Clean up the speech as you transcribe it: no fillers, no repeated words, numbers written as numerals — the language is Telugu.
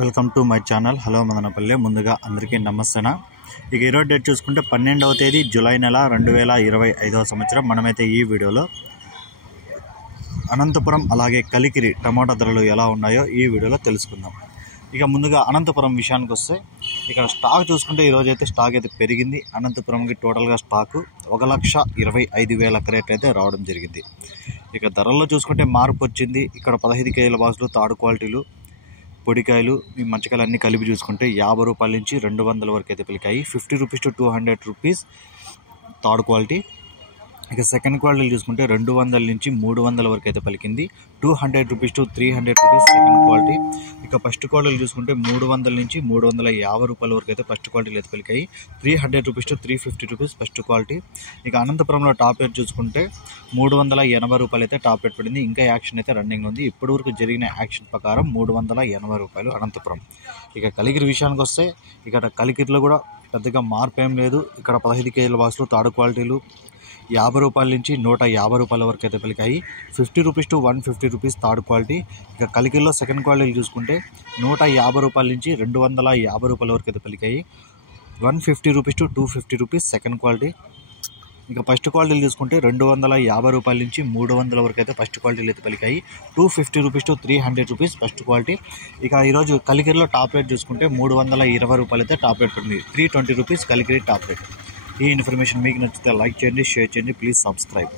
Welcome to my channel. Hello Madanapalle. ముందుగా అందరికీ నమస్తేనా. ఇక ఈరోజు డేట్ చూసుకుంటే 12వ తేదీ జూలై నెల 2025వ సంవత్సరం. మనమైతే ఈ వీడియోలో అనంతపురం అలాగే కలికిరి టమాటా ధరలు ఎలా ఉన్నాయో ఈ వీడియోలో తెలుసుకుందాం. ఇక ముందుగా అనంతపురం విషయానికి వస్తే ఇక్కడ స్టాక్ చూసుకుంటే ఈరోజు అయితే స్టాక్ అయితే పెరిగింది. అనంతపురంకి టోటల్గా స్టాకు 1,25,000 క్రేట్ అయితే రావడం జరిగింది. ఇక ధరల్లో చూసుకుంటే మార్పు వచ్చింది. ఇక్కడ 15 కేజీల బాక్సులు, తాడు క్వాలిటీలు, పొడికాయలు, ఈ మంచికాయలు అన్నీ కలిపి చూసుకుంటే 50 రూపాయల నుంచి 200 వరకు అయితే పలికాయి. 50 rupees to 200 rupees third quality. ఇక సెకండ్ క్వాలిటీలు చూసుకుంటే 200 నుంచి 300 వరకు అయితే పలికింది. 200 rupees to 300 rupees second quality. ఇక ఫస్ట్ క్వాలిటీలు చూసుకుంటే 300 నుంచి 350 రూపాయల వరకు అయితే ఫస్ట్ క్వాలిటీలు అయితే పలికాయి. 300 rupees to 350 rupees first quality. ఇక అనంతపురంలో టాప్ రేట్ చూసుకుంటే 380 రూపాయలు అయితే టాప్ రేట్ పడింది. ఇంకా యాక్షన్ అయితే రన్నింగ్ ఉంది. ఇప్పటి వరకు జరిగిన యాక్షన్ ప్రకారం 380 రూపాయలు అనంతపురం. ఇక కలికిరి విషయానికి వస్తే ఇక్కడ కలికిరిలో కూడా పెద్దగా మార్పు ఏం లేదు. ఇక్కడ 15 కేజీల బాక్సులు, తాడు క్వాలిటీలు 50 రూపాయల నుంచి 150 రూపాయల వరకు అయితే పలికాయి. 50 rupees to 150 rupees third quality. ఇక కలికిరిలో సెకండ్ క్వాలిటీలు చూసుకుంటే 150 రూపాయల నుంచి 250 రూపాయల వరకు అయితే పలికాయి. 150 rupees to 250 rupees second quality. ఇక ఫస్ట్ క్వాలిటీలు చూసుకుంటే 250 రూపాయల నుంచి 300 వరకు అయితే ఫస్ట్ క్వాలిటీలు అయితే పలికాయి. 250 rupees to 300 rupees first quality. ఇక ఈరోజు కలికిరిలో టాప్ రేట్ చూసుకుంటే 320 రూపాయలు అయితే టాప్ రేట్ పడింది. 320 రూపీస్ కలికిరి టాప్ రేట్. ఈ ఇన్ఫర్మేషన్ మీకు నచ్చితే లైక్ చేయండి, షేర్ చేయండి, ప్లీజ్ సబ్స్క్రైబ్.